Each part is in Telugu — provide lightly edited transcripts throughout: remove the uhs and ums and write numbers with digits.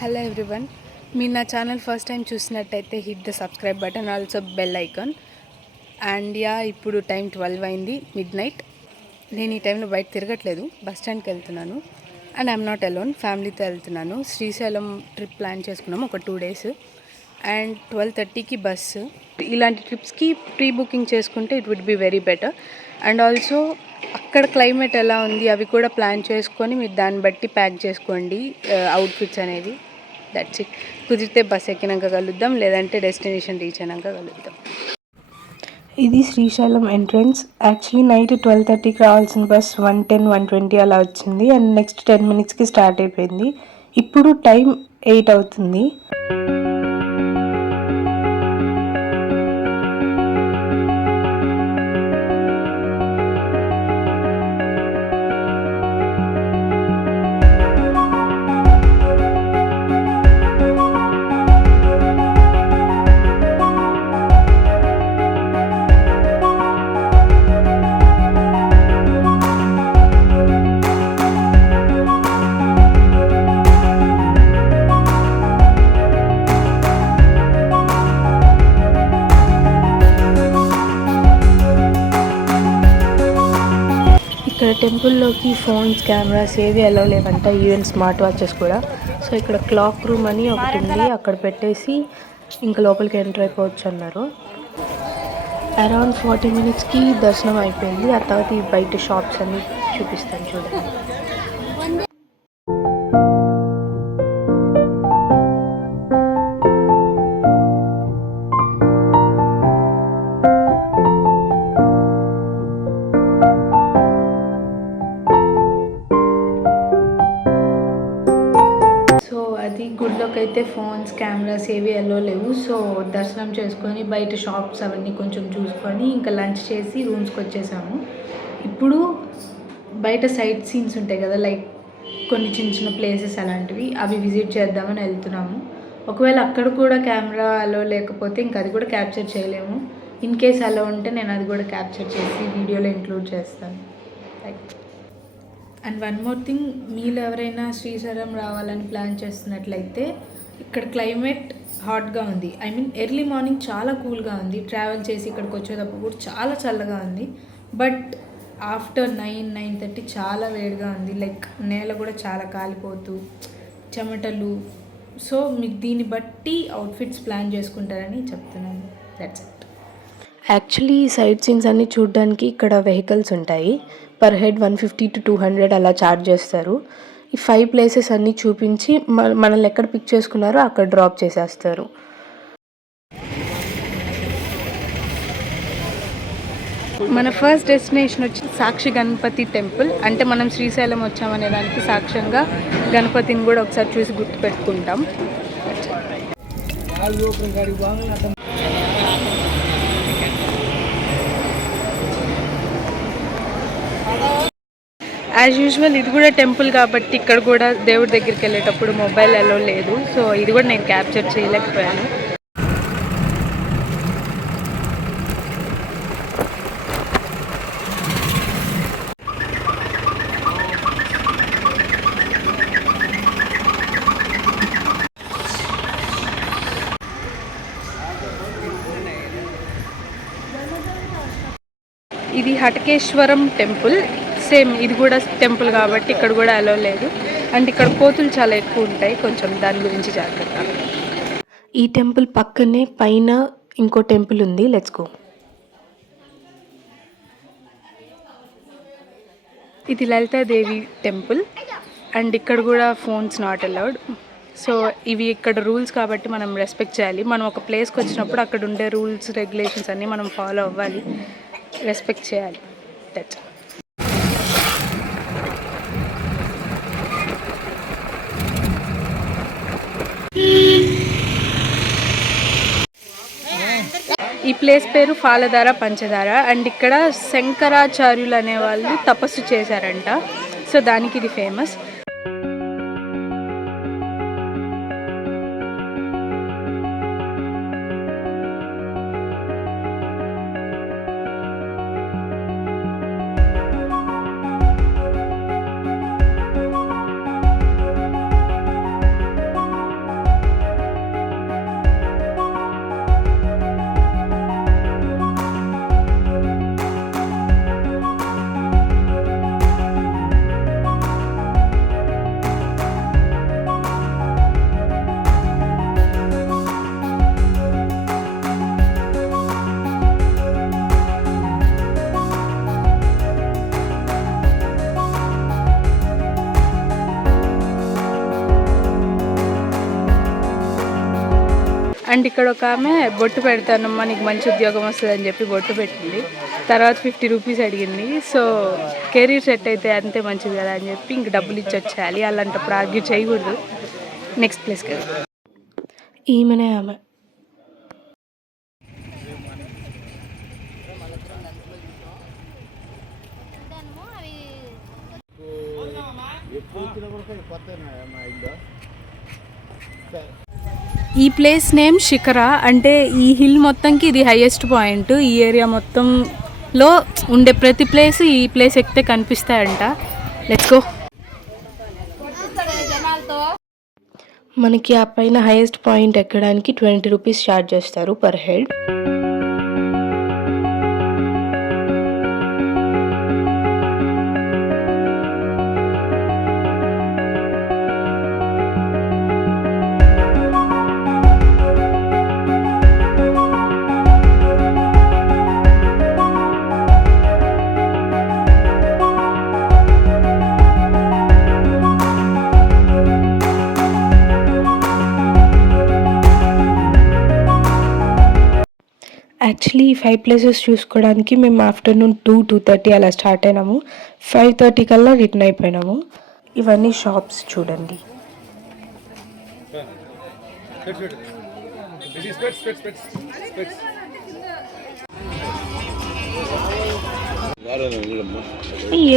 హలో ఎవ్రీవన్, మీరు నా ఛానల్ ఫస్ట్ టైం చూసినట్టయితే hit the subscribe button, also bell icon. And ఇప్పుడు టైం 12 అయింది, మిడ్ నైట్. నేను ఈ టైంలో బయట తిరగట్లేదు, బస్ స్టాండ్కి వెళ్తున్నాను. అండ్ ఐఎమ్ నాట్ అలోన్, ఫ్యామిలీతో వెళ్తున్నాను. శ్రీశైలం ట్రిప్ ప్లాన్ చేసుకున్నాము ఒక 2 days. And 12:30కి bus. ఇలాంటి ట్రిప్స్కి ప్రీ బుకింగ్ చేసుకుంటే it would be very better. And also అక్కడ క్లైమేట్ ఎలా ఉంది అవి కూడా ప్లాన్ చేసుకొని మీరు దాన్ని బట్టి ప్యాక్ చేసుకోండి అవుట్ఫిట్స్ అనేది. That's it. కుదిరితే బస్ ఎక్కినాక కలుద్దాం, లేదంటే డెస్టినేషన్ రీచ్ అయినాక కలుద్దాం. ఇది శ్రీశైలం ఎంట్రన్స్. యాక్చువల్లీ నైట్ 12:30కి రావాల్సిన బస్ 1:10, 1:20 అలా వచ్చింది. అండ్ నెక్స్ట్ 10 minutesకి స్టార్ట్ అయిపోయింది. ఇప్పుడు టైం 8 అవుతుంది. ఇక్కడ టెంపుల్లోకి ఫోన్స్, కెమెరాస్ ఏవి అలౌ లేవంట, ఈవెన్ స్మార్ట్ వాచెస్ కూడా. సో ఇక్కడ క్లాక్ రూమ్ అని ఒకటి ఉంది, అక్కడ పెట్టేసి ఇంకా లోపలికి ఎంటర్ అయిపోవచ్చు అన్నారు. అరౌండ్ 40 minutesకి దర్శనం అయిపోయింది. ఆ తర్వాత ఈ బయట షాప్స్ అన్ని చూపిస్తాను చూడండి. అది గుడిలోకి అయితే ఫోన్స్, కెమెరాస్ ఏవి అలో లేవు. సో దర్శనం చేసుకొని బయట షాప్స్ అవన్నీ కొంచెం చూసుకొని ఇంకా లంచ్ చేసి రూమ్స్కి వచ్చేసాము. ఇప్పుడు బయట సైట్ సీన్స్ ఉంటాయి కదా, లైక్ కొన్ని చిన్న చిన్న ప్లేసెస్ అలాంటివి, అవి విజిట్ చేద్దామని వెళ్తున్నాము. ఒకవేళ అక్కడ కూడా కెమెరా అలో లేకపోతే ఇంకా అది కూడా క్యాప్చర్ చేయలేము. ఇన్ కేస్ అలో ఉంటే నేను అది కూడా క్యాప్చర్ చేసి వీడియోలో ఇంక్లూడ్ చేస్తాను. అండ్ వన్ మోర్ థింగ్, మీరు ఎవరైనా శ్రీశైలం రావాలని ప్లాన్ చేస్తున్నట్లయితే ఇక్కడ క్లైమేట్ హాట్గా ఉంది. ఐ మీన్ ఎర్లీ మార్నింగ్ చాలా కూల్గా ఉంది. ట్రావెల్ చేసి ఇక్కడికి వచ్చేటప్పుడు కూడా చాలా చల్లగా ఉంది. బట్ ఆఫ్టర్ 9-9:30 చాలా వేడిగా ఉంది. లైక్ నేల కూడా చాలా కాలిపోతూ చెమటలు. సో మీకు దీన్ని బట్టి అవుట్ఫిట్స్ ప్లాన్ చేసుకుంటారని చెప్తున్నాను. That's it. Actually sight scenes అన్నీ చూడడానికి ఇక్కడ వెహికల్స్ ఉంటాయి. పర్ హెడ్ 150 to 200 అలా ఛార్జ్ చేస్తారు. ఈ 5 places అన్నీ చూపించి మనల్ని ఎక్కడ పిక్ చేసుకున్నారో అక్కడ డ్రాప్ చేసేస్తారు. మన ఫస్ట్ డెస్టినేషన్ వచ్చి సాక్షి గణపతి టెంపుల్. అంటే మనం శ్రీశైలం వచ్చామనే దానికి సాక్ష్యంగా గణపతిని కూడా ఒకసారి చూసి గుర్తుపెట్టుకుంటాం. యాజ్ యూజువల్ ఇది కూడా టెంపుల్ కాబట్టి ఇక్కడ కూడా దేవుడి దగ్గరికి వెళ్ళేటప్పుడు మొబైల్ అలో లేదు. సో ఇది కూడా నేను క్యాప్చర్ చేయలేకపోయాను. ఇది హటకేశ్వరం టెంపుల్. సేమ్ ఇది కూడా టెంపుల్ కాబట్టి ఇక్కడ కూడా అలో లేదు. అండ్ ఇక్కడ కోతులు చాలా ఎక్కువ ఉంటాయి, కొంచెం దాని గురించి జాగ్రత్త. ఈ టెంపుల్ పక్కనే పైన ఇంకో టెంపుల్ ఉంది, లెట్స్ గో. ఇది లలితాదేవి టెంపుల్. అండ్ ఇక్కడ కూడా ఫోన్స్ నాట్ అలౌడ్. సో ఇవి ఇక్కడ రూల్స్ కాబట్టి మనం రెస్పెక్ట్ చేయాలి. మనం ఒక ప్లేస్కి వచ్చినప్పుడు అక్కడ ఉండే రూల్స్, రెగ్యులేషన్స్ అన్నీ మనం ఫాలో అవ్వాలి, రెస్పెక్ట్ చేయాలి. దట్స్. ఈ ప్లేస్ పేరు ఫాలధార పంచదార. అండ్ ఇక్కడ శంకరాచార్యులు అనేవాళ్ళు తపస్సు చేశారంట. సో దానికి ఇది ఫేమస్. అండ్ ఇక్కడ ఒక ఆమె బొట్టు పెడతానమ్మా నీకు మంచి ఉద్యోగం వస్తుంది అని చెప్పి బొట్టు పెట్టింది. తర్వాత 50 రూపీస్ అడిగింది. సో కెరీర్ సెట్ అయితే అంతే మంచిది కదా అని చెప్పి ఇంక డబ్బులు ఇచ్చి వచ్చేయాలి. అలాంటప్పుడు ఆర్గ్యూ చేయకూడదు. నెక్స్ట్ ప్లేస్కి ఈమెనే ఆమె. ఈ ప్లేస్ నేమ్ శిఖర. అంటే ఈ హిల్ మొత్తంకి ఇది హైయెస్ట్ పాయింట్. ఈ ఏరియా మొత్తంలో ఉండే ప్రతి ప్లేస్ ఈ ప్లేస్ ఎక్కితే కనిపిస్తాయంట. Let's go. మనకి ఆ పైన హైయెస్ట్ పాయింట్ ఎక్కడానికి 20 రూపీస్ ఛార్జ్ చేస్తారు పర్ హెడ్. యాక్చువల్లీ 5 ప్లేసెస్ చూసుకోవడానికి మేము ఆఫ్టర్నూన్ 2:30 అలా స్టార్ట్ అయినాము. 5:30 కల్లా రిటర్న్ అయిపోయినాము. ఇవన్నీ షాప్స్ చూడండి.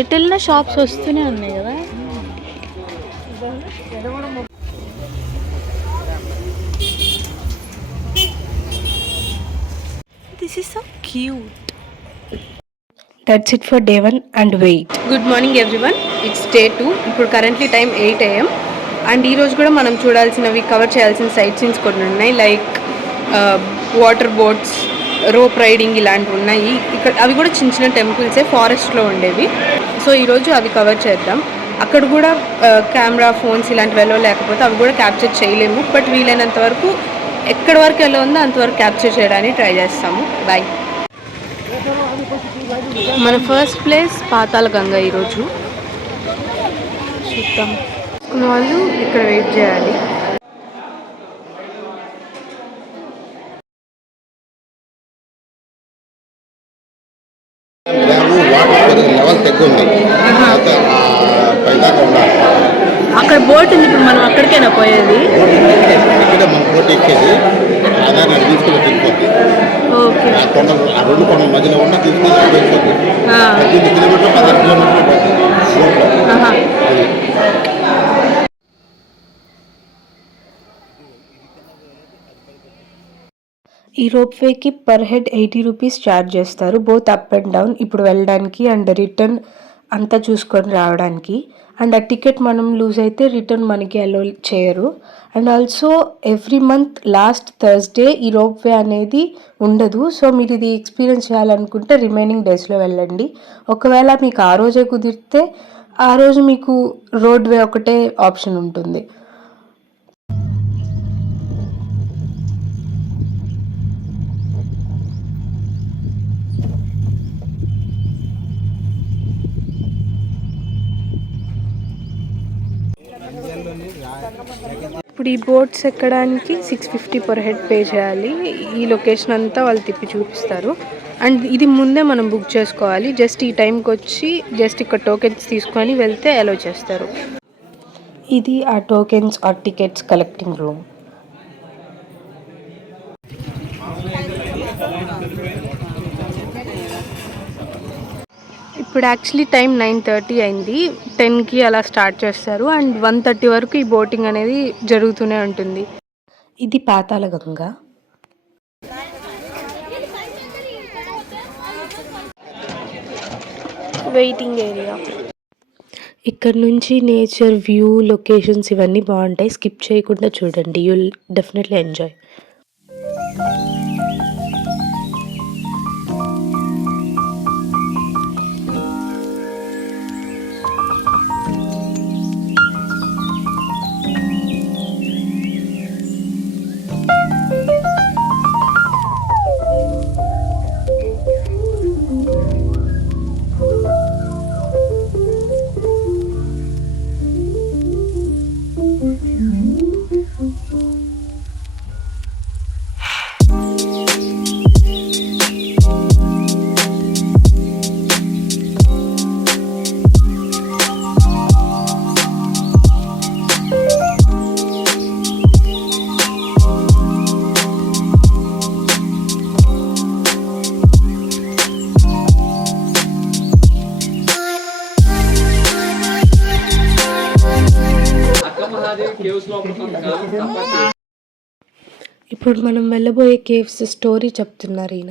ఎటెళ్ళిన షాప్స్ వస్తూనే ఉన్నాయి కదా. This is so cute. That's it for day 1 and wait. Good morning everyone. It's day 2. ఇప్పుడు కరెంట్లీ టైం 8 AM. అండ్ ఈరోజు కూడా మనం చూడాల్సినవి కవర్ చేయాల్సిన సైట్ సీన్స్ కొన్ని ఉన్నాయి. Like water boats, rope riding ఇలాంటివి ఉన్నాయి. ఇక్కడ అవి కూడా చిన్న చిన్న టెంపుల్సే, ఫారెస్ట్లో ఉండేవి. సో ఈరోజు అవి కవర్ చేద్దాం. అక్కడ కూడా కెమెరా, ఫోన్స్ ఇలాంటివి ఎలా లేకపోతే అవి కూడా క్యాప్చర్ చేయలేము. బట్ వీలైనంత వరకు ఎక్కడి వరకు ఎలా ఉందో అంతవరకు క్యాప్చర్ చేయడానికి ట్రై చేస్తాము. బాయ్. మన ఫస్ట్ ప్లేస్ పాతాళ గంగ. ఈరోజు చూద్దాం. వాళ్ళు ఇక్కడ వెయిట్ చేయాలి. అక్కడ బోట్ ఉంది. ఇప్పుడు మనం అక్కడికైనా పోయేది. ఓకే. ఈ రోప్వేకి పర్ హెడ్ 80 రూపీస్ ఛార్జ్ చేస్తారు. Both up and down. ఇప్పుడు వెళ్ళడానికి అండ్ రిటర్న్ అంతా చూసుకొని రావడానికి. అండ్ ఆ టికెట్ మనం లూజ్ అయితే రిటర్న్ మనకి అలో చేయరు. And also every month last Thursday ఈ రోప్వే అనేది ఉండదు. సో మీరు ఇది ఎక్స్పీరియన్స్ చేయాలనుకుంటే రిమైనింగ్ డేస్లో వెళ్ళండి. ఒకవేళ మీకు ఆ రోజే కుదిరితే ఆ రోజు మీకు రోడ్వే ఒకటే ఆప్షన్ ఉంటుంది. ఇప్పుడు ఈ బోట్స్ ఎక్కడానికి 650 పర్ హెడ్ పే చేయాలి. ఈ లొకేషన్ అంతా వాళ్ళు తిప్పి చూపిస్తారు. అండ్ ఇది ముందే మనం బుక్ చేసుకోవాలి. జస్ట్ ఈ టైంకి వచ్చి జస్ట్ ఇక్కడ టోకెన్స్ తీసుకొని వెళ్తే అలో చేస్తారు. ఇది ఆ tokens or tickets collecting room. ఇప్పుడు యాక్చువల్లీ టైం 9:30 అయింది. 10కి అలా స్టార్ట్ చేస్తారు. అండ్ 1:30 వరకు ఈ బోటింగ్ అనేది జరుగుతూనే ఉంటుంది. ఇది పాతాళ గంగ. Waiting area. ఇక్కడ నుంచి నేచర్ వ్యూ, లొకేషన్స్ ఇవన్నీ బాగుంటాయి. స్కిప్ చేయకుండా చూడండి. You'll definitely enjoy. ఇప్పుడు మనం వెళ్ళబోయే కేవ్స్ స్టోరీ చెప్తున్నారు ఈయన.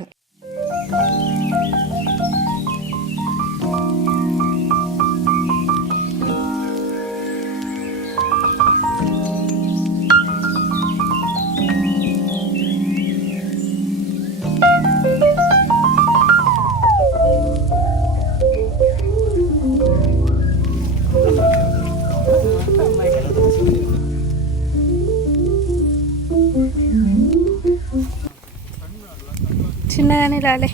చిన్నగానే రాలే.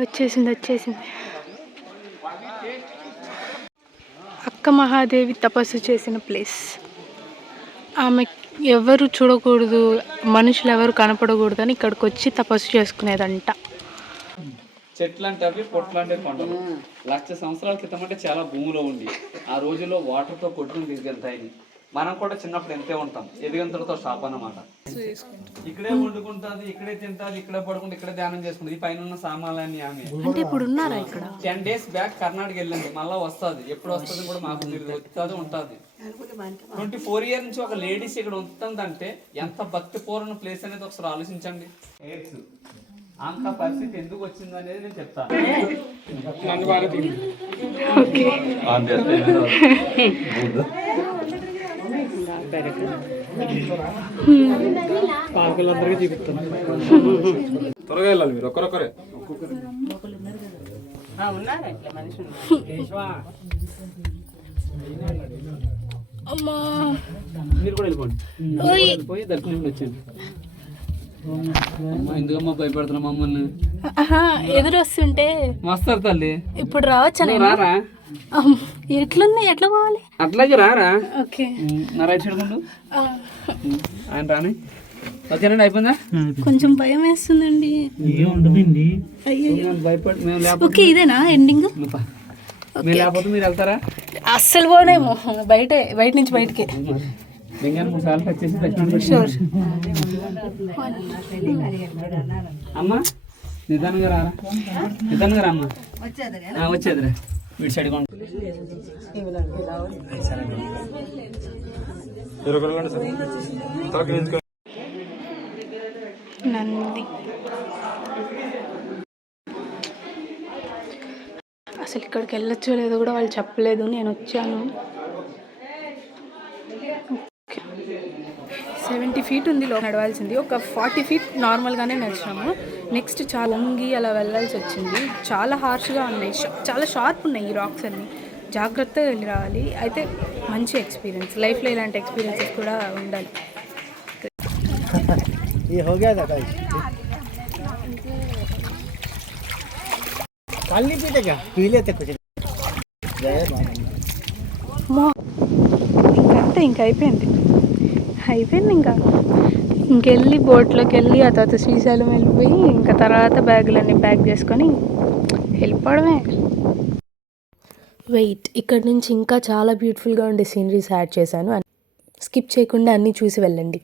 వచ్చేసింది. అక్క మహాదేవి తపస్సు చేసిన ప్లేస్. ఆమె ఎవరు చూడకూడదు, మనుషులు ఎవరు కనపడకూడదు అని ఇక్కడికి వచ్చి తపస్సు చేసుకునేదంట. చెట్లు అంటే అవి పొట్లు అంటే కొండలు. 1,00,000 సంవత్సరాల క్రితం అంటే చాలా భూమిలో ఉండి ఆ రోజుల్లో వాటర్తో కొట్టుకుని దిగంతాయి. మనం కూడా చిన్నప్పుడు ఎంతే ఉంటాం, ఎదిగంతలతో షాప్ అన్నమాట. ఇక్కడే వండుకుంటుంది, ఇక్కడే తింటుంది, ఇక్కడే పడుకుంటే ఇక్కడే ధ్యానం చేసుకుంటుంది. ఈ పైన ఉన్న సామాన్లన్నీ ఆమె. అంటే ఇప్పుడు ఉన్నారా ఇక్కడ? 10 days బ్యాక్ కర్ణాటక వెళ్ళండి, మళ్ళీ వస్తుంది. ఎప్పుడు వస్తుంది కూడా మాకు వస్తుంది ఉంటుంది. 24 years నుంచి ఒక లేడీస్ ఇక్కడ ఉంటుందంటే ఎంత భక్తిపూర్ణ ప్లేస్ అనేది ఒకసారి ఆలోచించండి. అంత పరిస్థితి ఎందుకు వచ్చింది అనేది నేను చెప్తాను. పాలకులందరికీ చూపిస్తాను. త్వరగా వెళ్ళాలి మీరు, ఒక్కరొక్కరే. అమ్మా మీరు కూడా వెళ్ళిపోండి, వెళ్ళిపోయి దర్శనం వచ్చేయండి. ఎందుకమ్మా భయపడుతున్నా మమ్మల్ని? ఎదురు వస్తుంటే వస్తారు తల్లి. ఇప్పుడు రావచ్చా? రారా, ఎట్లుంది, ఎట్లా పోవాలి? అట్లాగే రారా. ఓకే, నా రైట్ సైడ్ ముందు ఆయన రాని. వచ్చానండి, అయిపోయిందా? కొంచెం భయం వేస్తుందండి. భయపడి మేము ఓకే, ఇదేనా ఎండింగ్? మీరు లేకపోతే మీరు వెళ్తారా? అస్సలు పోనేమో, బయట నుంచి బయటకి. 3 సార్లు వచ్చేసి షూర్. అమ్మా నిదానంగా రారా, నిదానంగా రామ్మా. వచ్చేదిరా వీడి సైడ్ కొండ. నంది అసలు ఇక్కడికి వెళ్ళొచ్చో లేదో కూడా వాళ్ళు చెప్పలేదు. నేను వచ్చాను. 70 feet ఉంది నడవాల్సింది. ఒక 40 feet నార్మల్గానే నడిచాము. నెక్స్ట్ చాలా వంగి అలా వెళ్ళాల్సి వచ్చింది. చాలా హార్ష్గా ఉన్నాయి, చాలా షార్ప్ ఉన్నాయి ఈ రాక్స్ అన్నీ. జాగ్రత్తగా వెళ్ళి రావాలి. అయితే మంచి ఎక్స్పీరియన్స్, లైఫ్లో ఇలాంటి ఎక్స్పీరియన్సెస్ కూడా ఉండాలి. ఇంకంతే, అయిపోయింది. ఇంకెళ్ళి బోట్లోకి వెళ్ళి ఆ తర్వాత శ్రీశైలం వెళ్ళిపోయి ఇంకా తర్వాత బ్యాగులన్నీ ప్యాక్ చేసుకొని వెళ్ళిపోవడమే. వెయిట్, ఇక్కడ నుంచి ఇంకా చాలా బ్యూటిఫుల్గా ఉండే సీనరీస్ యాడ్ చేశాను. స్కిప్ చేయకుండా అన్నీ చూసి వెళ్ళండి.